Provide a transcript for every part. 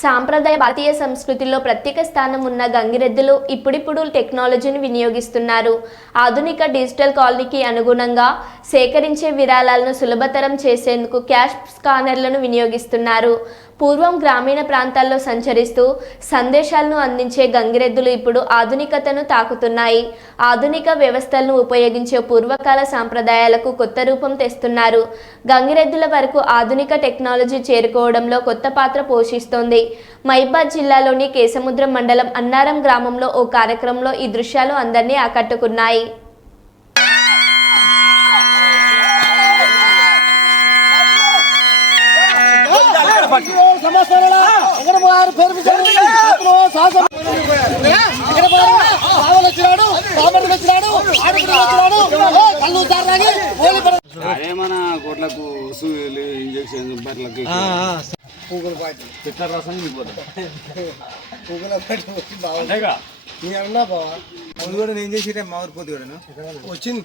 సాంప్రదాయ భారతీయ సంస్కృతిలో ప్రత్యేక స్థానం ఉన్న గంగిరెద్దులు ఇప్పుడిప్పుడు టెక్నాలజీని వినియోగిస్తున్నారు. ఆధునిక డిజిటల్ కాలనీకి అనుగుణంగా సేకరించే విరాళాలను సులభతరం చేసేందుకు క్యాష్ స్కానర్లను వినియోగిస్తున్నారు. పూర్వం గ్రామీణ ప్రాంతాల్లో సంచరిస్తూ సందేశాలను అందించే గంగిరెద్దులు ఇప్పుడు ఆధునికతను తాకుతున్నాయి. ఆధునిక వ్యవస్థలను ఉపయోగించే పూర్వకాల సాంప్రదాయాలకు కొత్త రూపం తెస్తున్నారు. గంగిరెద్దుల వరకు ఆధునిక టెక్నాలజీ చేరుకోవడంలో కొత్త పాత్ర పోషిస్తోంది. మైబాద్ జిల్లాలోని కేసముద్రం మండలం అన్నారం గ్రామంలో ఓ కార్యక్రమంలో ఈ దృశ్యాలు అందరినీ ఆకట్టుకున్నాయి. వచ్చినాడు రాబడి వచ్చినాడు వచ్చినాడు ఏ, కళ్ళు కోట్లకు సూదులు ఇంజక్షన్ పూగులు పాటి చెట్ల రసం పూగుల పాటి వచ్చి బాగా అంతేగా నీ అన్నా బావా? ముందు కూడా నేను చేసి మా ఊరు పోతే కూడా వచ్చింది.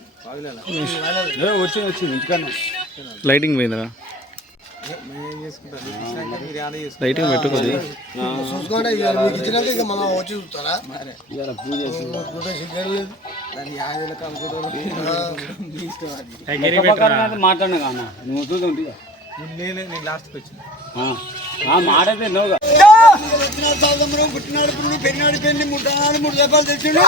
ఏ, వచ్చింది వచ్చింది ఇంటికన్నా లైటింగ్ పోయిందిరా. లైటింగ్ పెట్టుకోది చూసుకోండి మీకు ఇచ్చినాక ఇక మనం వచ్చి చూస్తారా మాట్లాడినా కానా నువ్వు చూస్తుంటే ఇక. నేను లాస్ట్కి వచ్చిన. సాగంబరం, పుట్టినాడు పురుగు, పెరిగినాడు పెళ్ళి, ముట్టాడు, మూడు దెబ్బలు తెచ్చిండు.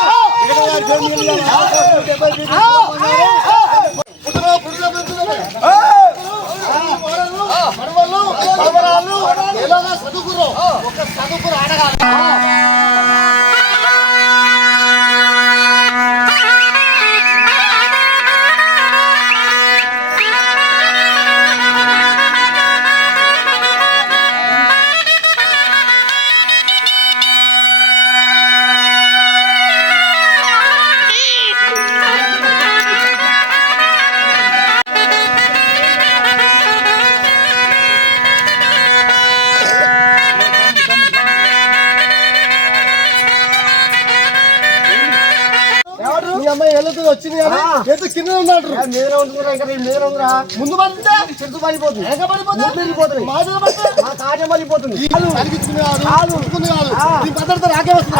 మీ అమ్మాయి వెళ్తుంది వచ్చింది కానీ చేతి కింద ఉన్నాడు మీద ఉంటుందిరా ఇంకా నేను మీద ఉందిరా ముందు పడితే చెట్టు పడిపోతుంది. వెనక పడిపోతే తిరిగిపోతుంది మాటలు పడితే మా కాట పడిపోతుంది. అడిగించుకునే కాదు కాదు ఉడుకుంది కాదు ఈ భద్రత రాకే వస్తుంది.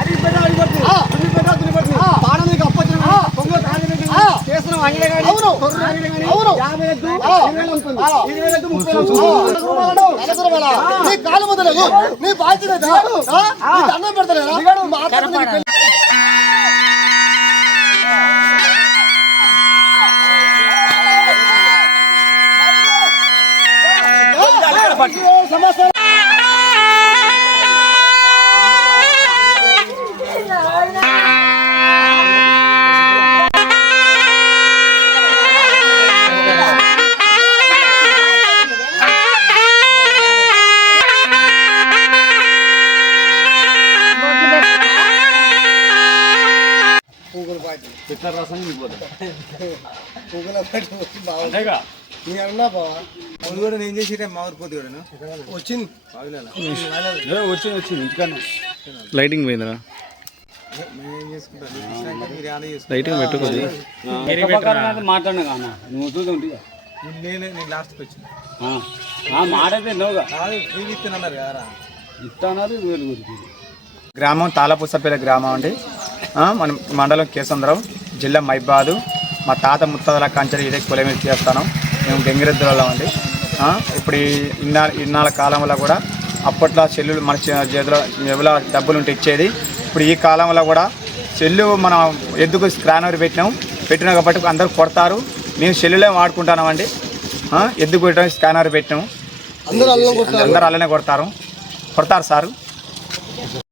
అది పెట్ట అడిగిపోతుంది తుని పెట్ట తుని పడుతుంది పాడం నీకు అప్పచ్చిన పొంగు తాగినట్టు చేసిన అంగడే కానీ అవును. అవును. యాభై ఎద్దు ఇరవై వేలు ఉంటుంది. ఇరవై వేలు ముప్పై వేలు ఉంటుంది. నీ కాలు నీ బాధ్యత నీ దండం రసం నీ అన్నా బావా కూడా నేను చేసి మా ఊరు పోతే కూడా వచ్చింది. వచ్చింది వచ్చింది ఇంటికన్నా. లైటింగ్ పోయిందిరా మేము ఏం చేసుకుంటాం? మీకు ఇచ్చినాక మీరు యాద చేసుకుంటారు లైటింగ్ పెట్టుకోది మాట్లాడినా కానా నువ్వు ఇక. నేను నేను లాస్ట్కి వచ్చిన. ఆ, ఆ మాట అయితే నువ్వుగా కాదు ఫ్రీ ఇస్తున్నారు కదా ఇస్తానది వేలు గురించి గ్రామం తాళపుసపల్లి గ్రామం అండి. మన మండలం కేసంద్రం జిల్లా మైబాదు. మా తాత ముత్తాతల కంచెలు ఇదే కులమీద చేస్తాను. మేము గంగిరెద్దులలో అండి ఇప్పుడు ఈ ఇన్నా ఇన్నాళ్ళ కాలంలో కూడా అప్పట్లో చెల్లులు మన చేతిలో ఎవరో డబ్బులు ఉంటే ఇచ్చేది. ఇప్పుడు ఈ కాలంలో కూడా చెల్లు మనం ఎందుకు స్క్రానర్ పెట్టినాం? పెట్టినా కాబట్టి అందరూ కొడతారు. మేము సెల్లులే వాడుకుంటున్నామండి ఎందుకు పెట్టాం స్కానర్ పెట్టినాం. అందరూ అలానే కొడతారు. కొడతారు సారు.